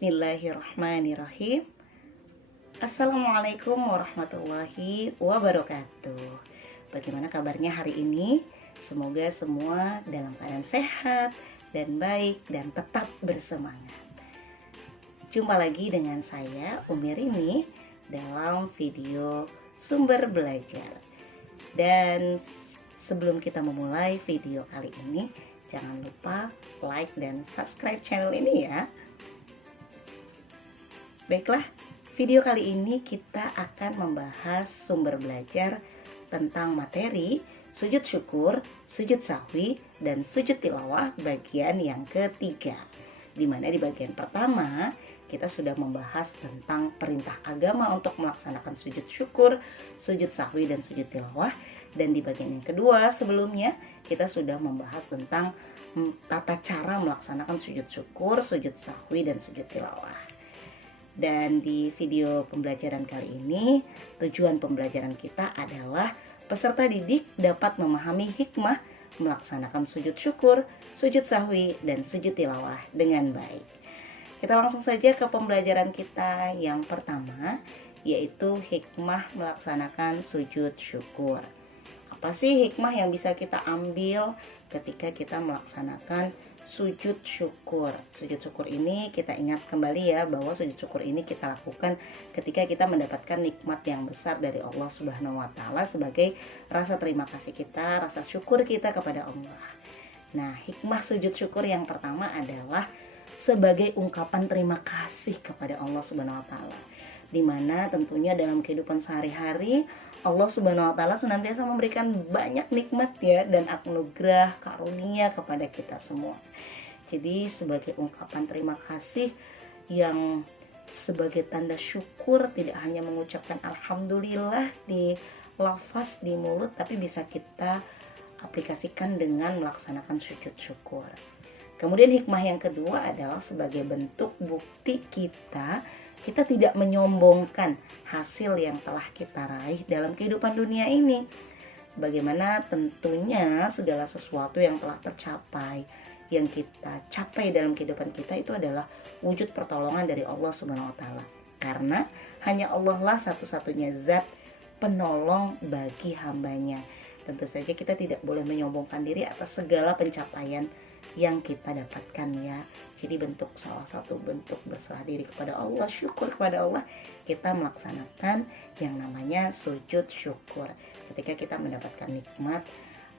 Bismillahirrahmanirrahim. Assalamualaikum warahmatullahi wabarakatuh. Bagaimana kabarnya hari ini? Semoga semua dalam keadaan sehat dan baik dan tetap bersemangat. Jumpa lagi dengan saya Umi Rini dalam video sumber belajar. Dan sebelum kita memulai video kali ini, jangan lupa like dan subscribe channel ini ya. Baiklah, video kali ini kita akan membahas sumber belajar tentang materi sujud syukur, sujud sahwi, dan sujud tilawah bagian yang ketiga. Dimana di bagian pertama kita sudah membahas tentang perintah agama untuk melaksanakan sujud syukur, sujud sahwi, dan sujud tilawah. Dan di bagian yang kedua sebelumnya kita sudah membahas tentang tata cara melaksanakan sujud syukur, sujud sahwi, dan sujud tilawah. Dan di video pembelajaran kali ini, tujuan pembelajaran kita adalah peserta didik dapat memahami hikmah melaksanakan sujud syukur, sujud sahwi, dan sujud tilawah dengan baik. Kita langsung saja ke pembelajaran kita yang pertama, yaitu hikmah melaksanakan sujud syukur. Apa sih hikmah yang bisa kita ambil ketika kita melaksanakan sujud syukur? Sujud syukur ini kita ingat kembali ya, bahwa sujud syukur ini kita lakukan ketika kita mendapatkan nikmat yang besar dari Allah Subhanahu wa taala sebagai rasa terima kasih kita, rasa syukur kita kepada Allah. Nah, hikmah sujud syukur yang pertama adalah sebagai ungkapan terima kasih kepada Allah Subhanahu wa taala. Dimana tentunya dalam kehidupan sehari-hari Allah Subhanahu wa taala senantiasa memberikan banyak nikmat ya, dan anugerah karunia kepada kita semua. Jadi sebagai ungkapan terima kasih yang sebagai tanda syukur, tidak hanya mengucapkan alhamdulillah di lafaz di mulut, tapi bisa kita aplikasikan dengan melaksanakan sujud syukur. Kemudian hikmah yang kedua adalah sebagai bentuk bukti kita tidak menyombongkan hasil yang telah kita raih dalam kehidupan dunia ini. Bagaimana tentunya segala sesuatu yang telah tercapai, yang kita capai dalam kehidupan kita itu adalah wujud pertolongan dari Allah Subhanahu wa taala. Karena hanya Allah lah satu-satunya zat penolong bagi hambanya. Tentu saja kita tidak boleh menyombongkan diri atas segala pencapaian yang kita dapatkan ya. Jadi salah satu bentuk berserah diri kepada Allah, syukur kepada Allah, kita melaksanakan yang namanya sujud syukur ketika kita mendapatkan nikmat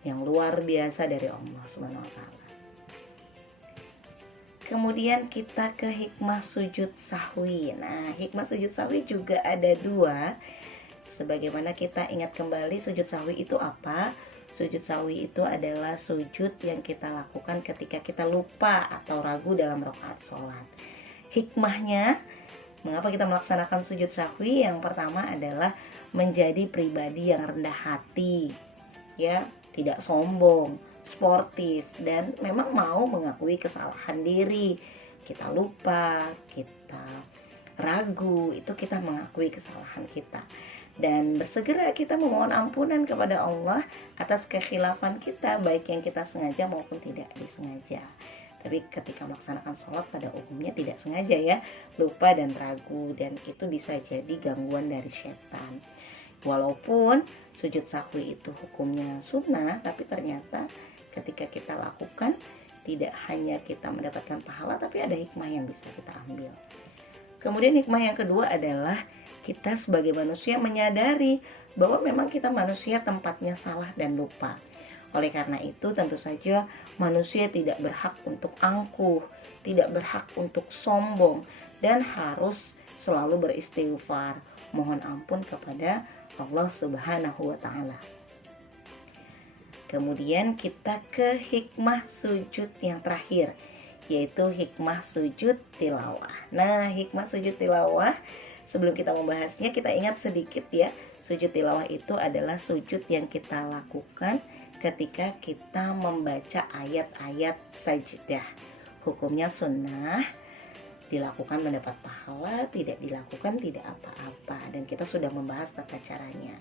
yang luar biasa dari Allah Subhanahu wa taala. Kemudian kita ke hikmah sujud sahwi. Nah, hikmah sujud sahwi juga ada dua. Sebagaimana kita ingat kembali, sujud sahwi itu apa? Sujud sahwi itu adalah sujud yang kita lakukan ketika kita lupa atau ragu dalam rakaat sholat. Hikmahnya, mengapa kita melaksanakan sujud sahwi? Yang pertama adalah menjadi pribadi yang rendah hati, ya, tidak sombong, sportif, dan memang mau mengakui kesalahan diri. Kita lupa, kita ragu, itu kita mengakui kesalahan kita. Dan bersegera kita memohon ampunan kepada Allah atas kekhilafan kita, baik yang kita sengaja maupun tidak disengaja. Tapi ketika melaksanakan sholat pada umumnya tidak sengaja ya, lupa dan ragu, dan itu bisa jadi gangguan dari setan. Walaupun sujud sahwi itu hukumnya sunnah, tapi ternyata ketika kita lakukan tidak hanya kita mendapatkan pahala, tapi ada hikmah yang bisa kita ambil. Kemudian hikmah yang kedua adalah kita sebagai manusia menyadari bahwa memang kita manusia tempatnya salah dan lupa. Oleh karena itu tentu saja manusia tidak berhak untuk angkuh, tidak berhak untuk sombong, dan harus selalu beristighfar, mohon ampun kepada Allah Subhanahu wa taala. Kemudian kita ke hikmah sujud yang terakhir, yaitu hikmah sujud tilawah. Nah, hikmah sujud tilawah, sebelum kita membahasnya, kita ingat sedikit ya. Sujud tilawah itu adalah sujud yang kita lakukan ketika kita membaca ayat-ayat sajdah. Hukumnya sunnah, dilakukan mendapat pahala, tidak dilakukan tidak apa-apa. Dan kita sudah membahas tata caranya.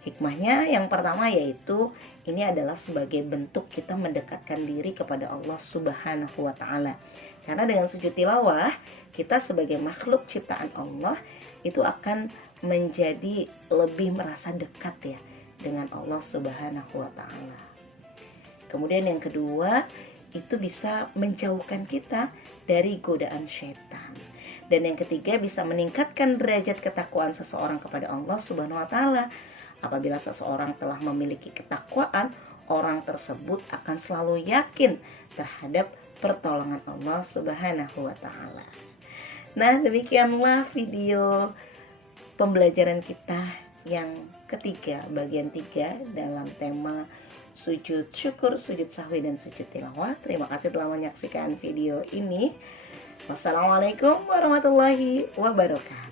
Hikmahnya yang pertama yaitu ini adalah sebagai bentuk kita mendekatkan diri kepada Allah Subhanahu wa taala. Karena dengan sujud tilawah, kita sebagai makhluk ciptaan Allah itu akan menjadi lebih merasa dekat ya dengan Allah Subhanahu wa taala. Kemudian yang kedua, itu bisa menjauhkan kita dari godaan syaitan. Dan yang ketiga, bisa meningkatkan derajat ketakwaan seseorang kepada Allah Subhanahu wa taala. Apabila seseorang telah memiliki ketakwaan, orang tersebut akan selalu yakin terhadap pertolongan Allah Subhanahu wa taala. Nah, demikianlah video pembelajaran kita yang ketiga, bagian 3 dalam tema sujud syukur, sujud sahwi, dan sujud tilawah. Terima kasih telah menyaksikan video ini. Wassalamualaikum warahmatullahi wabarakatuh.